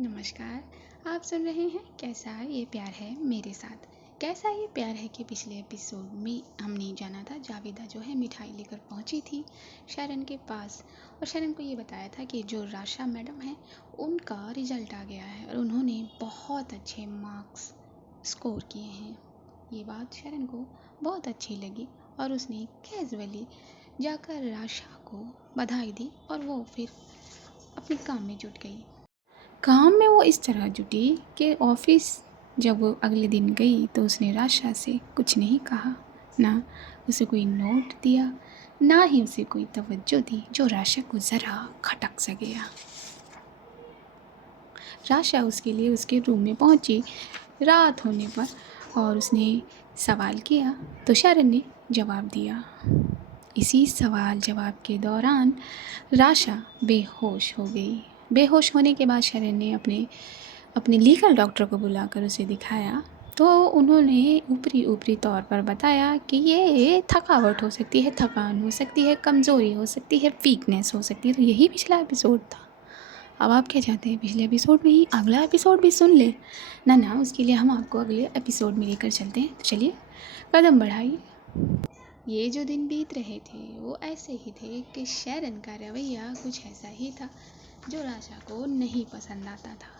नमस्कार। आप सुन रहे हैं कैसा ये प्यार है मेरे साथ। कैसा ये प्यार है कि पिछले एपिसोड में हमने जाना था जावेदा जो है मिठाई लेकर पहुंची थी शरण के पास, और शरण को ये बताया था कि जो राशा मैडम है उनका रिजल्ट आ गया है और उन्होंने बहुत अच्छे मार्क्स स्कोर किए हैं। ये बात शरण को बहुत अच्छी लगी और उसने कैजुअली जाकर राशा को बधाई दी और वो फिर अपने काम में जुट गई। काम में वो इस तरह जुटी कि ऑफिस जब वो अगले दिन गई तो उसने राशा से कुछ नहीं कहा, ना उसे कोई नोट दिया, ना ही उसे कोई तवज्जो दी, जो राशा को ज़रा खटक सा गया। राशा उसके लिए उसके रूम में पहुंची रात होने पर और उसने सवाल किया तो शरण ने जवाब दिया। इसी सवाल जवाब के दौरान राशा बेहोश हो गई। बेहोश होने के बाद शरण ने अपने अपने लीगल डॉक्टर को बुलाकर उसे दिखाया तो उन्होंने ऊपरी ऊपरी तौर पर बताया कि ये थकावट हो सकती है, थकान हो सकती है, कमज़ोरी हो सकती है, वीकनेस हो सकती है। तो यही पिछला एपिसोड था। अब आप क्या चाहते हैं पिछले एपिसोड में ही अगला एपिसोड भी सुन लें? ना उसके लिए हम आपको अगले एपिसोड में लेकर चलते हैं। तो चलिए कदम बढ़ाइए। ये जो दिन बीत रहे थे वो ऐसे ही थे कि शरण का रवैया कुछ ऐसा ही था जो राशा को नहीं पसंद आता था।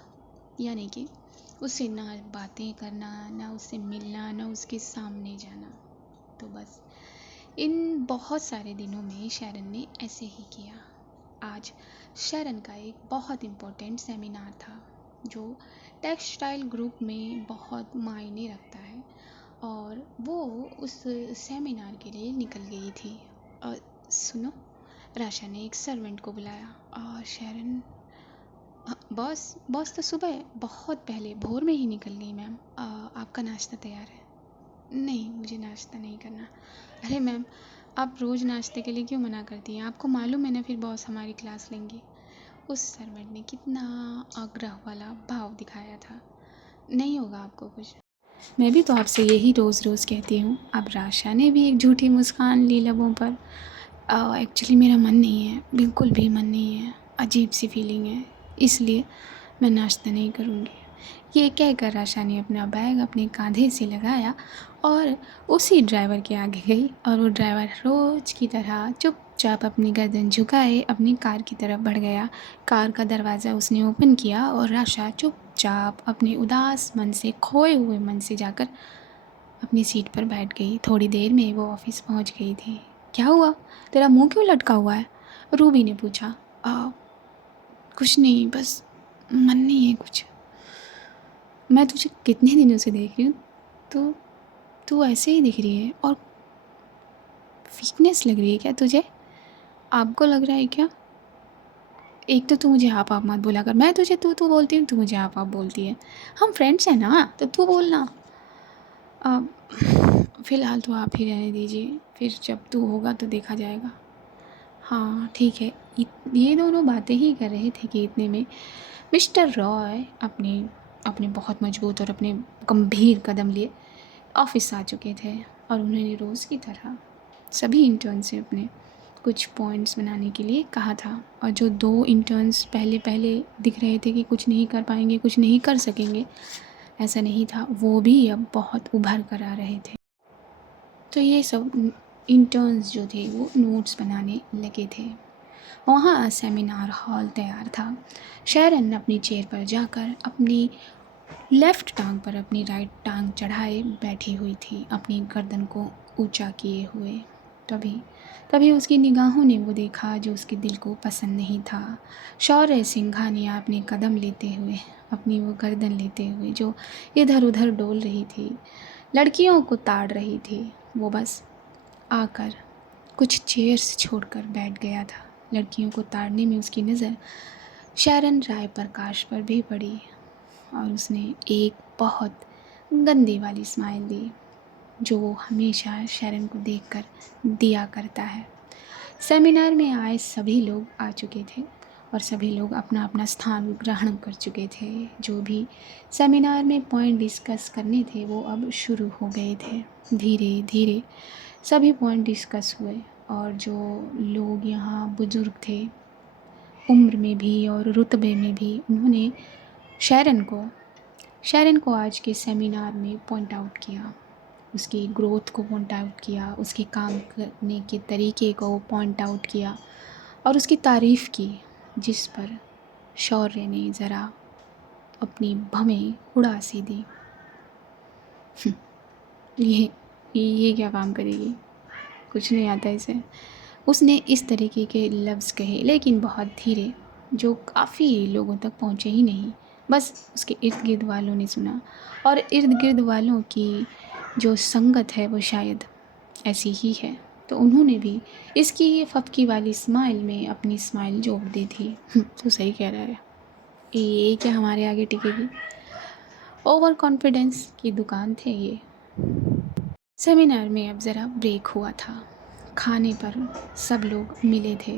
यानी कि उससे ना बातें करना, ना उससे मिलना, ना उसके सामने जाना। तो बस इन बहुत सारे दिनों में शरण ने ऐसे ही किया। आज शरण का एक बहुत इम्पोर्टेंट सेमिनार था जो टेक्सटाइल ग्रुप में बहुत मायने रखता है और वो उस सेमिनार के लिए निकल गई थी। और सुनो, राशा ने एक सर्वेंट को बुलाया और शरण, बॉस बॉस तो सुबह बहुत पहले भोर में ही निकल गई मैम। आपका नाश्ता तैयार है। नहीं, मुझे नाश्ता नहीं करना। अरे मैम, आप रोज़ नाश्ते के लिए क्यों मना करती हैं? आपको मालूम है ना फिर बॉस हमारी क्लास लेंगे। उस सर्वेंट ने कितना आग्रह वाला भाव दिखाया था। नहीं होगा आपको कुछ। मैं भी तो आपसे यही रोज़ रोज़ कहती हूँ। अब राशा ने भी एक झूठी मुस्कान ली लबों पर। एक्चुअली मेरा मन नहीं है, बिल्कुल भी मन नहीं है, अजीब सी फीलिंग है, इसलिए मैं नाश्ता नहीं करूँगी। ये कहकर राशा ने अपना बैग अपने कंधे से लगाया और उसी ड्राइवर के आगे गई और वो ड्राइवर रोज़ की तरह चुपचाप अपनी गर्दन झुकाए अपनी कार की तरफ बढ़ गया। कार का दरवाज़ा उसने ओपन किया और राशा चुपचाप अपने उदास मन से, खोए हुए मन से जाकर अपनी सीट पर बैठ गई। थोड़ी देर में वो ऑफिस पहुंच गई थी। क्या हुआ, तेरा मुंह क्यों लटका हुआ है? रूबी ने पूछा। कुछ नहीं, बस मन नहीं है कुछ। मैं तुझे कितने दिनों से देख रही हूँ, तो तू ऐसे ही दिख रही है और वीकनेस लग रही है क्या तुझे? आपको लग रहा है क्या? एक तो तू मुझे आप मत बोला कर। मैं तुझे तू बोलती हूँ, तू मुझे आप बोलती है। हम फ्रेंड्स हैं ना, तो तू बोलना। अब फ़िलहाल तो आप ही रहने दीजिए, फिर जब तू होगा तो देखा जाएगा। हाँ ठीक है। ये दोनों बातें ही कर रहे थे कि इतने में मिस्टर रॉय अपने अपने बहुत मजबूत और अपने गंभीर कदम लिए ऑफिस आ चुके थे और उन्होंने रोज़ की तरह सभी इंटर्न से अपने कुछ पॉइंट्स बनाने के लिए कहा था। और जो दो इंटर्न्स पहले पहले दिख रहे थे कि कुछ नहीं कर पाएंगे, कुछ नहीं कर सकेंगे, ऐसा नहीं था, वो भी अब बहुत उभर कर आ रहे थे। तो ये सब इंटर्न्स जो थे वो नोट्स बनाने लगे थे। वहाँ सेमिनार हॉल तैयार था। शरण अपनी चेयर पर जाकर अपनी लेफ़्ट टांग पर अपनी राइट टांग चढ़ाए बैठी हुई थी, अपनी गर्दन को ऊंचा किए हुए। तभी तभी उसकी निगाहों ने वो देखा जो उसके दिल को पसंद नहीं था। शौर्य सिंघानिया अपने कदम लेते हुए, अपनी वो गर्दन लेते हुए जो इधर उधर डोल रही थी, लड़कियों को ताड़ रही थी। वो बस आकर कुछ चेयर्स छोड़कर बैठ गया था। लड़कियों को ताड़ने में उसकी नज़र शरण राय प्रकाश पर भी पड़ी और उसने एक बहुत गंदी वाली स्माइल दी जो वो हमेशा शरण को देखकर दिया करता है। सेमिनार में आए सभी लोग आ चुके थे और सभी लोग अपना अपना स्थान ग्रहण कर चुके थे। जो भी सेमिनार में पॉइंट डिस्कस करने थे वो अब शुरू हो गए थे। धीरे धीरे सभी पॉइंट डिस्कस हुए और जो लोग यहाँ बुज़ुर्ग थे, उम्र में भी और रुतबे में भी, उन्होंने शैरन को आज के सेमिनार में पॉइंट आउट किया, उसकी ग्रोथ को पॉइंट आउट किया, उसके काम करने के तरीके को पॉइंट आउट किया और उसकी तारीफ़ की, जिस पर शौर्य ने ज़रा अपनी भवें उड़ा सी दी। ये ये क्या काम करेगी, कुछ नहीं आता इसे। उसने इस तरीके के लफ्ज़ कहे, लेकिन बहुत धीरे, जो काफ़ी लोगों तक पहुँचे ही नहीं। बस उसके इर्द गिर्द वालों ने सुना, और इर्द गिर्द वालों की जो संगत है वो शायद ऐसी ही है, तो उन्होंने भी इसकी ये फपकी वाली स्माइल में अपनी स्माइल जोड़ दी थी। तो सही कह रहा है, ये क्या हमारे आगे टिकेगी। ओवर कॉन्फिडेंस की दुकान थे ये। सेमिनार में अब ज़रा ब्रेक हुआ था। खाने पर सब लोग मिले थे,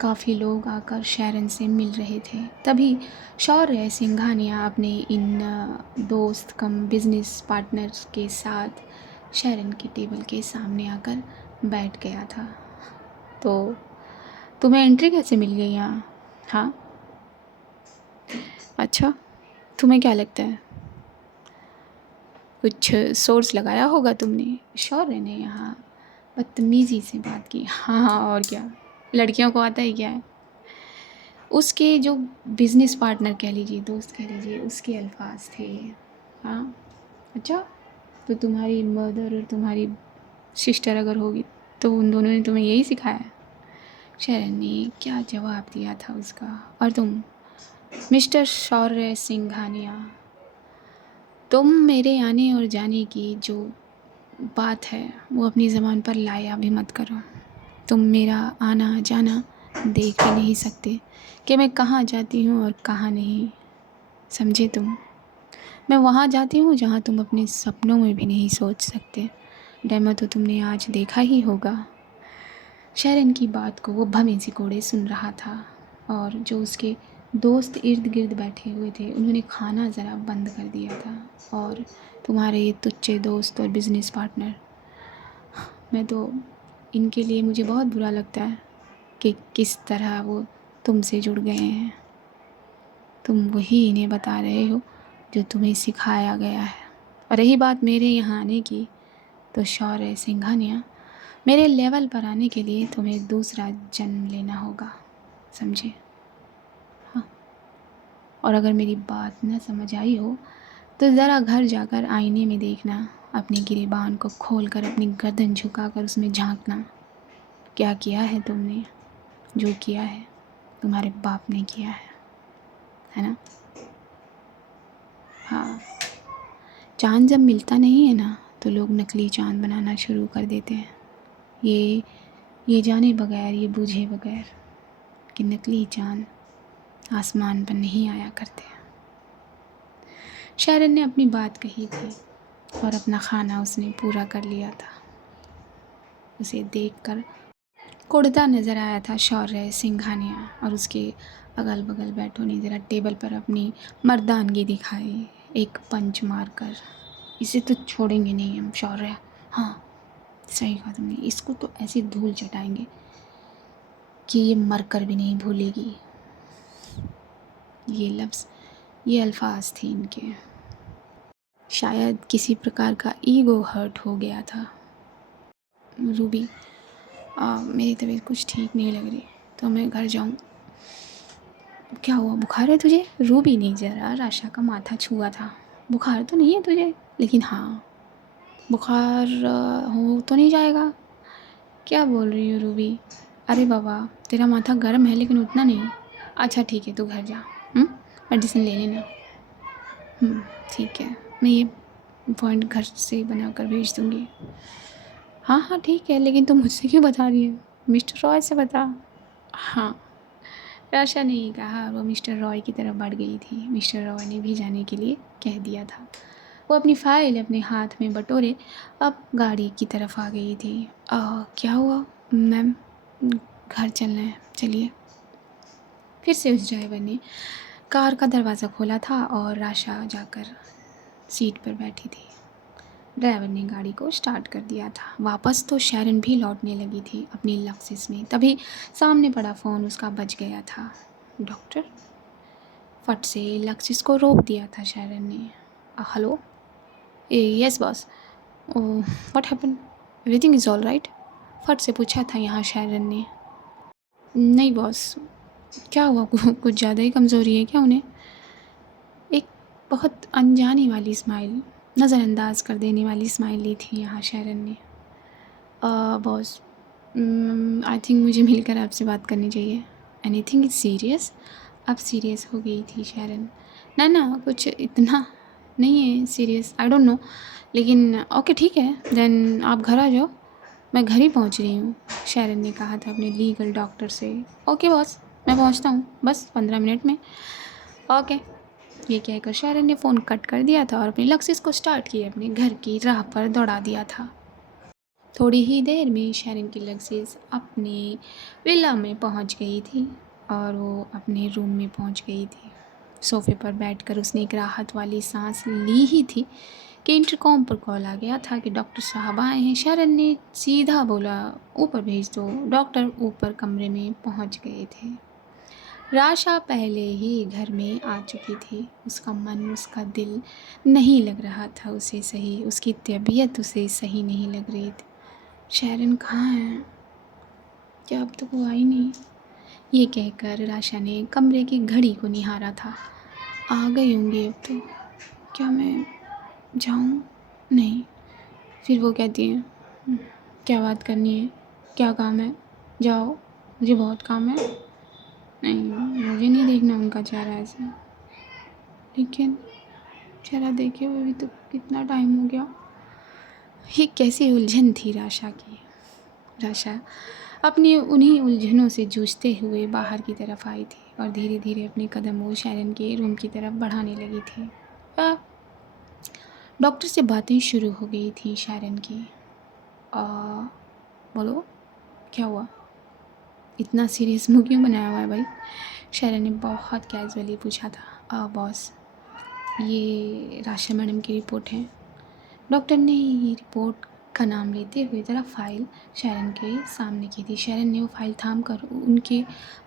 काफ़ी लोग आकर शैरन से मिल रहे थे। तभी शौर्य सिंघानिया अपने इन दोस्त कम बिजनेस पार्टनर्स के साथ शैरन के टेबल के सामने आकर बैठ गया था। तो तुम्हें एंट्री कैसे मिल गई यहाँ? हाँ, अच्छा, तुम्हें क्या लगता है, कुछ सोर्स लगाया होगा तुमने? शौर्य ने यहाँ बदतमीज़ी से बात की। हाँ हाँ, और क्या, लड़कियों को आता ही क्या है। उसके जो बिज़नेस पार्टनर कह लीजिए, दोस्त कह लीजिए, उसके अल्फाज थे। हाँ, अच्छा, तो तुम्हारी मदर और तुम्हारी सिस्टर अगर होगी तो उन दोनों ने तुम्हें यही सिखाया? शैरन ने क्या जवाब दिया था उसका। और तुम मिस्टर शौर्य सिंघानिया, तुम मेरे आने और जाने की जो बात है वो अपनी ज़बान पर लाया भी मत करो। तुम मेरा आना जाना देख भी नहीं सकते कि मैं कहाँ जाती हूँ और कहाँ नहीं, समझे तुम? मैं वहाँ जाती हूँ जहाँ तुम अपने सपनों में भी नहीं सोच सकते। डेमो तो तुमने आज देखा ही होगा। शैरन की बात को वो भवें सिकोड़े सुन रहा था, और जो उसके दोस्त इर्द गिर्द बैठे हुए थे उन्होंने खाना ज़रा बंद कर दिया था। और तुम्हारे ये तुच्चे दोस्त और बिज़नेस पार्टनर, मैं तो इनके लिए मुझे बहुत बुरा लगता है कि किस तरह वो तुमसे जुड़ गए हैं। तुम वही इन्हें बता रहे हो जो तुम्हें सिखाया गया है। और रही बात मेरे यहाँ आने की, तो शौर्य सिंघानिया, मेरे लेवल पर आने के लिए तुम्हें दूसरा जन्म लेना होगा, समझे? हाँ, और अगर मेरी बात न समझ आई हो तो ज़रा घर जाकर आईने में देखना, अपने गिरेबान को खोलकर अपनी गर्दन झुकाकर उसमें झांकना। क्या किया है तुमने? जो किया है तुम्हारे बाप ने किया है ना? हाँ, चाँद जब मिलता नहीं है ना तो लोग नकली चाँद बनाना शुरू कर देते हैं, ये जाने बगैर, ये बूझे बगैर कि नकली चाँद आसमान पर नहीं आया करते। शैरन ने अपनी बात कही थी और अपना खाना उसने पूरा कर लिया था। उसे देखकर कुड़ता नज़र आया था शौर्य सिंघानिया, और उसके अगल बगल बैठों ने ज़रा टेबल पर अपनी मर्दानगी दिखाई, एक पंच मारकर। इसे तो छोड़ेंगे नहीं हम शौर्य। हाँ, सही कहा तुमने, इसको तो ऐसी धूल चटाएंगे कि ये मरकर भी नहीं भूलेगी। ये लफ्ज़, ये अल्फाज थे इनके। शायद किसी प्रकार का ईगो हर्ट हो गया था। रूबी, मेरी तबीयत कुछ ठीक नहीं लग रही, तो मैं घर जाऊँ। क्या हुआ, बुखार है तुझे? रूबी ने ज़रा राशा का माथा छुआ था। बुखार तो नहीं है तुझे, लेकिन हाँ, बुखार हो तो नहीं जाएगा? क्या बोल रही हो रूबी? अरे बाबा, तेरा माथा गर्म है लेकिन उतना नहीं। अच्छा ठीक है, तू घर जा, मेडिसिन ले लेना। ठीक है, मैं ये पॉइंट घर से बना कर भेज दूँगी। हाँ हाँ ठीक है, लेकिन तुम मुझसे क्यों बता रही है? मिस्टर रॉय से बता। हाँ, राशा ने ये कहा, वो मिस्टर रॉय की तरफ बढ़ गई थी। मिस्टर रॉय ने भी जाने के लिए कह दिया था। वो अपनी फ़ाइल अपने हाथ में बटोरे अब गाड़ी की तरफ आ गई थी। क्या हुआ मैम? घर चलना है, चलिए। फिर से उस ड्राइवर ने कार का दरवाज़ा खोला था और राशा जाकर सीट पर बैठी थी। ड्राइवर ने गाड़ी को स्टार्ट कर दिया था। वापस तो शैरन भी लौटने लगी थी अपनी लक्सिस में। तभी सामने पड़ा फ़ोन उसका बज गया था। डॉक्टर, फट से लक्ष्य को रोक दिया था शैरन ने। Hello, yes boss, what happen, everything is all right? फट से पूछा था यहाँ शैरन ने। नहीं बॉस, क्या हुआ, कुछ ज़्यादा ही कमज़ोरी है क्या उन्हें? एक बहुत अनजाने वाली स्माइल, नज़रअंदाज कर देने वाली स्माइल ली थी यहाँ शैरन ने। बॉस, आई थिंक मुझे मिलकर आपसे बात करनी चाहिए। Anything is serious? अब सीरियस हो गई थी शैरन। ना ना, कुछ इतना नहीं है सीरियस, आई डोंट नो, लेकिन ओके ठीक है, देन आप घर आ जाओ, मैं घर ही पहुंच रही हूँ, शैरन ने कहा था अपने लीगल डॉक्टर से। ओके बॉस, मैं पहुंचता हूँ बस 15 मिनट में। ओके, ये कहकर शैरन ने फ़ोन कट कर दिया था और अपने लक्ष्य को स्टार्ट किए अपने घर की राह पर दौड़ा दिया था। थोड़ी ही देर में शैरन की लक्ष्य अपने विला में पहुंच गई थी और वो अपने रूम में पहुंच गई थी। सोफ़े पर बैठकर उसने एक राहत वाली सांस ली ही थी कि इंटरकॉम पर कॉल आ गया था कि डॉक्टर साहब आए हैं। शैरन ने सीधा बोला, ऊपर भेज दो। डॉक्टर ऊपर कमरे में पहुंच गए थे। राशा पहले ही घर में आ चुकी थी। उसका मन, उसका दिल नहीं लग रहा था उसे सही, उसकी तबीयत उसे सही नहीं लग रही थी। शैरन कहाँ है? क्या अब तक वो आई नहीं? ये कहकर राशा ने कमरे की घड़ी को निहारा था। आ गई होंगी अब तो, क्या मैं जाऊँ? नहीं। फिर वो कहती है, क्या बात करनी है, क्या काम है, जाओ, मुझे बहुत काम है। नहीं, मुझे नहीं देखना उनका चेहरा ऐसे। लेकिन चेहरा देखे हुए भी तो कितना टाइम हो गया। ये कैसी उलझन थी राशा की। राशा अपनी उन्हीं उलझनों से जूझते हुए बाहर की तरफ आई थी और धीरे धीरे अपने कदम वो शैरन के रूम की तरफ बढ़ाने लगी थी। डॉक्टर से बातें शुरू हो गई थी शैरन की। बोलो, क्या हुआ, इतना सीरियस मुँह क्यों बनाया हुआ है भाई? शैरन ने बहुत कैजुअली पूछा था। बॉस, ये राशा मैडम की रिपोर्ट है। डॉक्टर ने ये रिपोर्ट का नाम लेते हुए ज़रा फाइल शैरन के सामने की थी। शैरन ने वो फाइल थाम कर उनके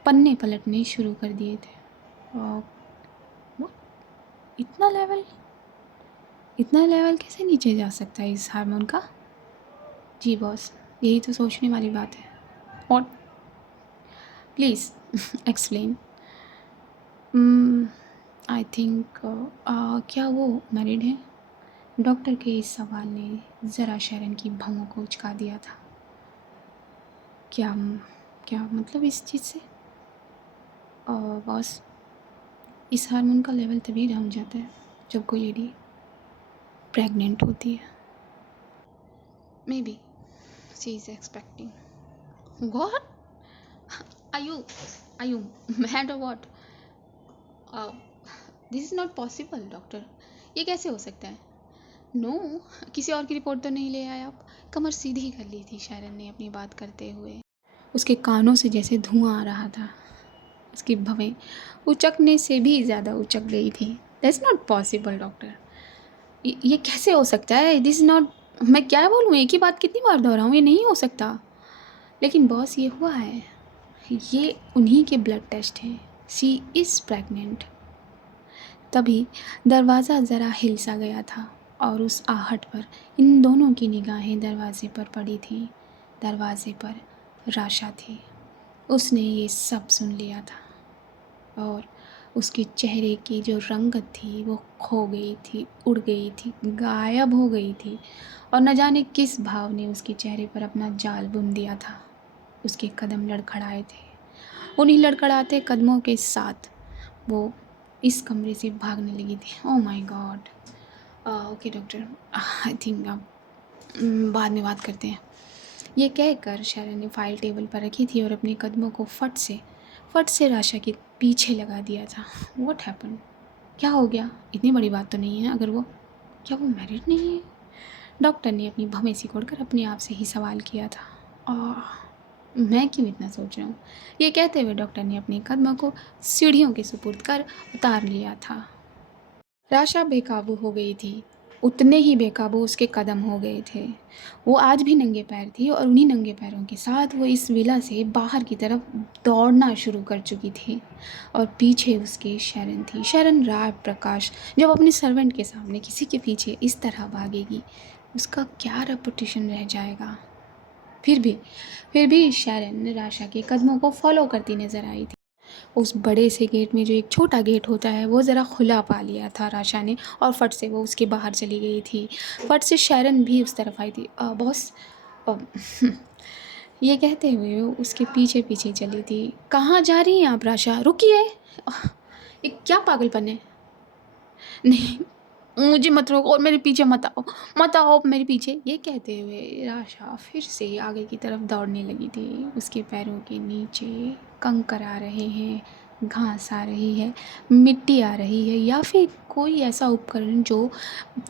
पन्ने पलटने शुरू कर दिए थे। वो इतना लेवल कैसे नीचे जा सकता है इस हार्मोन का? जी बॉस, यही तो सोचने वाली बात है। और प्लीज़ एक्सप्लेन। आई थिंक क्या वो मैरिड है? डॉक्टर के इस सवाल ने ज़रा शैरन की भौं को उचका दिया था। क्या क्या मतलब इस चीज़ से? बॉस, इस हार्मोन का लेवल तभी डाउन जाता है जब कोई लेडी प्रेग्नेंट होती है। May be she is expecting. What? Are you mad और what? This is not possible doctor, ये कैसे हो सकता है? नो, किसी और की रिपोर्ट तो नहीं ले आए आप? कमर सीधी कर ली थी शैरन ने अपनी बात करते हुए। उसके कानों से जैसे धुआं आ रहा था। उसकी भवें उचकने से भी ज़्यादा उचक गई थी। दैट्स नॉट पॉसिबल डॉक्टर, ये कैसे हो सकता है? दिस नॉट, मैं क्या बोलूँ, एक ही बात कितनी बार दोहराऊँ, ये नहीं हो सकता। लेकिन बॉस, ये हुआ है, ये उन्हीं के ब्लड टेस्ट हैं। She is pregnant. तभी दरवाज़ा ज़रा हिल सा गया था और उस आहट पर इन दोनों की निगाहें दरवाजे पर पड़ी थीं। दरवाजे पर राशा थी। उसने ये सब सुन लिया था और उसके चेहरे की जो रंगत थी वो खो गई थी, उड़ गई थी, गायब हो गई थी और न जाने किस भाव ने उसके चेहरे पर अपना जाल बुन दिया था। उसके कदम लड़खड़ाए थे। उन्हीं लड़खड़ाते कदमों के साथ वो इस कमरे से भागने लगी थी। Oh my God. Okay doctor, I think अब बाद में बात करते हैं। ये कहकर शैरन ने फाइल टेबल पर रखी थी और अपने कदमों को फट से राशा के पीछे लगा दिया था। What happen? क्या हो गया? इतनी बड़ी बात तो नहीं है। अगर वो, क्या वो मैरिड नहीं है? डॉक्टर ने अपनी भवें सिकोड़कर अपने आप से ही सवाल किया था। मैं क्यों इतना सोच रहा हूँ? ये कहते हुए डॉक्टर ने अपने कदमों को सीढ़ियों के सुपुर्द कर उतार लिया था। राशा बेकाबू हो गई थी। उतने ही बेकाबू उसके कदम हो गए थे। वो आज भी नंगे पैर थी और उन्हीं नंगे पैरों के साथ वो इस विला से बाहर की तरफ दौड़ना शुरू कर चुकी थी और पीछे उसके शरण थी। शरण राय प्रकाश जब अपने सर्वेंट के सामने किसी के पीछे इस तरह भागेगी, उसका क्या रेपुटेशन रह जाएगा। फिर भी शरण राशा के कदमों को फॉलो करती नज़र आई थी। उस बड़े से गेट में जो एक छोटा गेट होता है वो ज़रा खुला पा लिया था राशा ने और फट से वो उसके बाहर चली गई थी। फट से शरण भी उस तरफ आई थी। बॉस, अ, ये कहते हुए वो उसके पीछे पीछे चली थी। कहाँ जा रही हैं आप राशा, रुकिए। ये क्या पागलपन है। नहीं, मुझे मत रोको और मेरे पीछे मत आओ मेरे पीछे। ये कहते हुए राशा फिर से आगे की तरफ दौड़ने लगी थी। उसके पैरों के नीचे कंकर आ रहे हैं, घास आ रही है, मिट्टी आ रही है या फिर कोई ऐसा उपकरण जो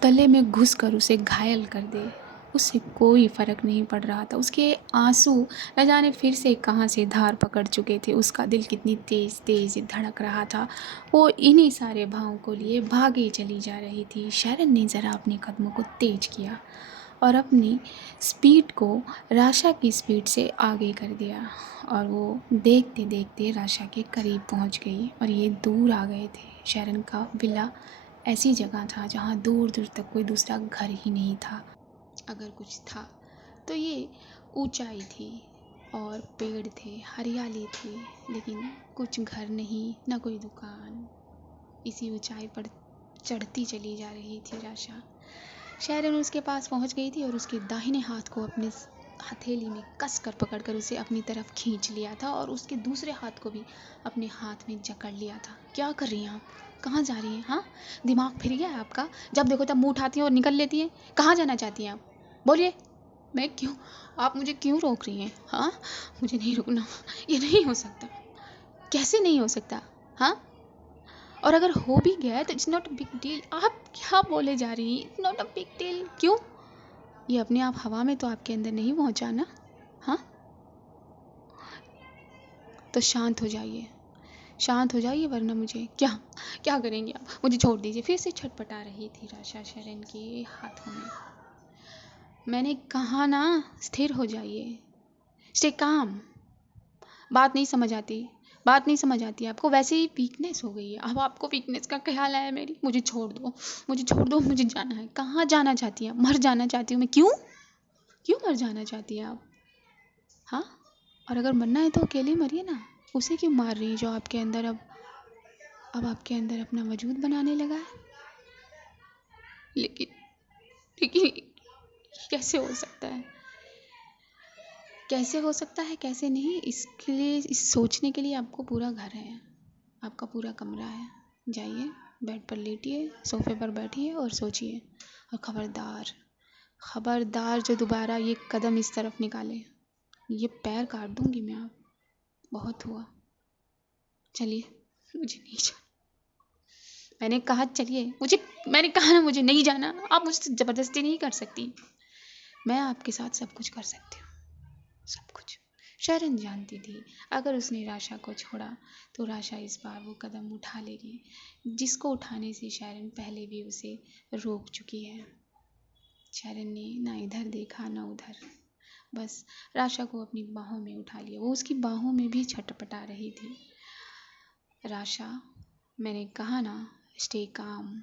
तले में घुस कर उसे घायल कर दे। उससे कोई फ़र्क नहीं पड़ रहा था। उसके आंसू न जाने फिर से कहाँ से धार पकड़ चुके थे। उसका दिल कितनी तेज़ तेज़ धड़क रहा था। वो इन्हीं सारे भावों को लिए भागे चली जा रही थी। शरण ने ज़रा अपने कदमों को तेज किया और अपनी स्पीड को राशा की स्पीड से आगे कर दिया और वो देखते देखते राशा के करीब पहुंच गई और ये दूर आ गए थे। शरण का विला ऐसी जगह था जहाँ दूर दूर तक कोई दूसरा घर ही नहीं था। अगर कुछ था तो ये ऊंचाई थी और पेड़ थे, हरियाली थी, लेकिन कुछ घर नहीं, ना कोई दुकान। इसी ऊंचाई पर चढ़ती चली जा रही थी राशा। शरण उसके पास पहुंच गई थी और उसके दाहिने हाथ को अपने हथेली में कस कर पकड़कर उसे अपनी तरफ खींच लिया था और उसके दूसरे हाथ को भी अपने हाथ में जकड़ लिया था। क्या कर रही हैं आप, कहाँ जा रही हैं? हाँ, दिमाग फिर गया है आपका? जब देखो तब मुंह उठाती हैं और निकल लेती हैं। कहाँ जाना चाहती हैं आप, बोलिए। मैं क्यों, आप मुझे क्यों रोक रही हैं? हाँ, मुझे नहीं रुकना, ये नहीं हो सकता। कैसे नहीं हो सकता? हाँ, और अगर हो भी गया तो it's not a big deal. आप क्या बोले जा रही हैं? It's not a big deal. क्यों? ये अपने आप हवा में तो आपके अंदर नहीं पहुंचा ना? हाँ, तो शांत हो जाइए, शांत हो जाइए, वरना मुझे क्या क्या करेंगे आप? मुझे छोड़ दीजिए। फिर से छटपटा रही थी राशा शरण के हाथों में। मैंने कहा ना, स्थिर हो जाइए, स्टे काम। बात नहीं समझ आती, बात नहीं समझ आती आपको। वैसे ही वीकनेस हो गई है, अब आपको वीकनेस का ख्याल आया मेरी। मुझे छोड़ दो, मुझे छोड़ दो, मुझे जाना है। कहाँ जाना चाहती हैं आप? मर जाना चाहती हूँ मैं। क्यों, क्यों मर जाना चाहती हैं आप? हाँ, और अगर मरना है तो अकेले मरिए ना। उसे क्यों मार रही हैं जो आपके अंदर अब आपके अंदर अपना वजूद बनाने लगा है? लेकिन लेकिन कैसे हो सकता है, कैसे हो सकता है, कैसे नहीं? इसके लिए, इस सोचने के लिए आपको पूरा घर है, आपका पूरा कमरा है। जाइए, बेड पर लेटिए, सोफे पर बैठिए और सोचिए। और खबरदार, खबरदार जो दोबारा ये कदम इस तरफ निकाले, ये पैर काट दूंगी मैं। आप, बहुत हुआ, चलिए, मुझे नहीं जाना। मैंने कहा चलिए, मैंने कहा ना, मुझे नहीं जाना। आप मुझसे ज़बरदस्ती नहीं कर सकती। मैं आपके साथ सब कुछ कर सकती हूँ, सब कुछ। शरण जानती थी अगर उसने राशा को छोड़ा तो राशा इस बार वो कदम उठा लेगी जिसको उठाने से शरण पहले भी उसे रोक चुकी है। शरण ने ना इधर देखा ना उधर, बस राशा को अपनी बाहों में उठा लिया। वो उसकी बाहों में भी छटपटा रही थी। राशा, मैंने कहा ना, स्टे काम।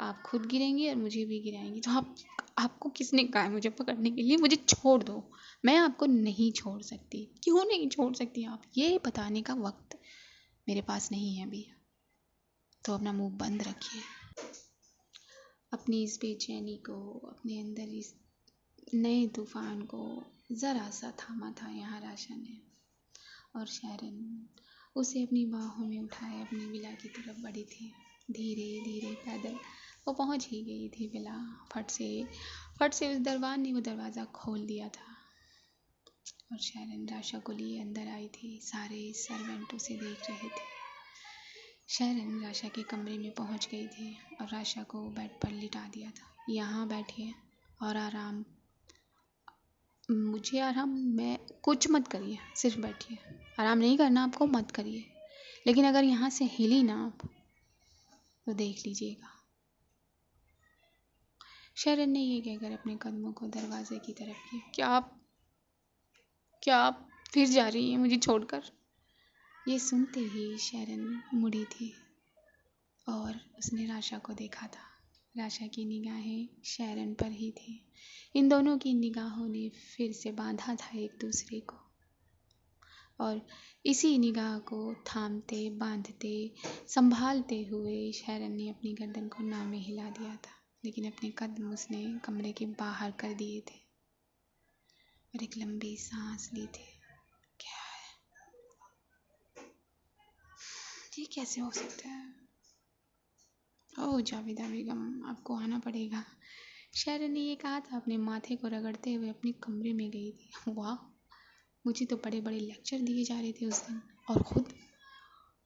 आप खुद गिरेंगी और मुझे भी गिराएंगी। तो आपको किसने कहा है मुझे पकड़ने के लिए? मुझे छोड़ दो, मैं आपको नहीं छोड़ सकती। क्यों नहीं छोड़ सकती आप? ये बताने का वक्त मेरे पास नहीं है अभी। तो अपना मुंह बंद रखिए। अपनी इस बेचैनी को, अपने अंदर इस नए तूफान को ज़रा सा थामा था यहाँ राशा ने। और शरण उसे अपनी बाहों में उठाए अपनी विला की तरफ बढ़ी थी। धीरे धीरे पैदल वो पहुंच ही गई थी विला। फट से उस दरबार ने वो दरवाज़ा खोल दिया था और शरण राशा को लिए अंदर आई थी। सारे सर्वेंट उसे देख रहे थे। शरण राशा के कमरे में पहुंच गई थी और राशा को बेड पर लिटा दिया था। यहाँ बैठिए और आराम, मुझे आराम, मैं कुछ मत करिए, सिर्फ बैठिए। आराम नहीं करना आपको, मत करिए। लेकिन अगर यहाँ से हिली ना आप तो देख लीजिएगा। शरण ने ये कहकर अपने कदमों को दरवाजे की तरफ किया। क्या आप फिर जा रही हैं मुझे छोड़कर? ये सुनते ही शरण मुड़ी थी और उसने राशा को देखा था। राशा की निगाहें शरण पर ही थी। इन दोनों की निगाहों ने फिर से बांधा था एक दूसरे को, और इसी निगाह को थामते, बांधते, संभालते हुए शरण ने अपनी गर्दन को नाव में हिला दिया था, लेकिन अपने कदम उसने कमरे के बाहर कर दिए थे और एक लंबी सांस ली थी। क्या है ये? कैसे हो सकता है? ओह जावेदा बेगम, आपको आना पड़ेगा। शरण ने ये कहा था अपने माथे को रगड़ते हुए अपने कमरे में गई थी। वाह, मुझे तो बड़े बड़े लेक्चर दिए जा रहे थे उस दिन, और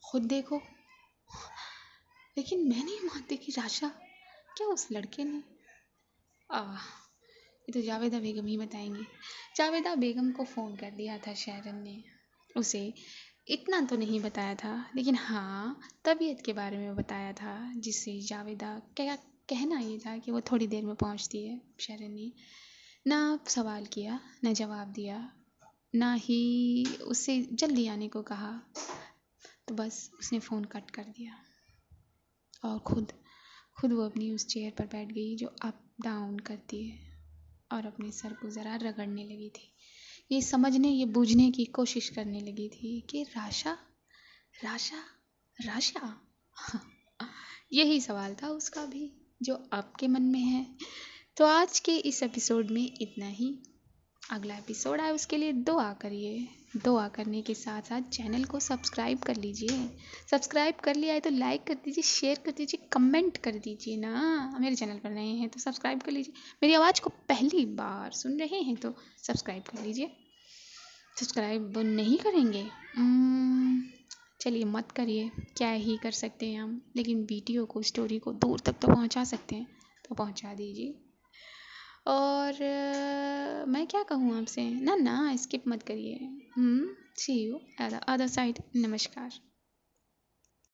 खुद देखो। लेकिन मैं नहीं मानती कि राशा, क्या उस लड़के ने ये तो जावेदा बेगम ही बताएंगी। जावेदा बेगम को फ़ोन कर दिया था शरण ने। उसे इतना तो नहीं बताया था, लेकिन हाँ तबीयत के बारे में बताया था, जिससे जावेदा क्या कहना ये था कि वो थोड़ी देर में पहुंचती है। शरण ने ना सवाल किया, ना जवाब दिया, ना ही उससे जल्दी आने को कहा। तो बस उसने फ़ोन कट कर दिया और खुद वो अपनी उस चेयर पर बैठ गई जो अप डाउन करती है, और अपने सर को ज़रा रगड़ने लगी थी। ये समझने, ये बूझने की कोशिश करने लगी थी कि राशा राशा राशा यही सवाल था उसका भी, जो आपके मन में है। तो आज के इस एपिसोड में इतना ही। अगला एपिसोड आए उसके लिए दुआ करिए। दुआ करने के साथ साथ चैनल को सब्सक्राइब कर लीजिए। सब्सक्राइब कर लिया है तो लाइक कर दीजिए, शेयर कर दीजिए, कमेंट कर दीजिए ना। मेरे चैनल पर नए हैं तो सब्सक्राइब कर लीजिए। मेरी आवाज़ को पहली बार सुन रहे हैं तो सब्सक्राइब कर लीजिए। सब्सक्राइब नहीं करेंगे? चलिए मत करिए, क्या ही कर सकते हैं हम, लेकिन वीडियो को, स्टोरी को दूर तक तो पहुंचा सकते हैं, तो पहुंचा दीजिए। और मैं क्या कहूँ आपसे, ना स्किप मत करिए। सी यू अदर साइड। नमस्कार।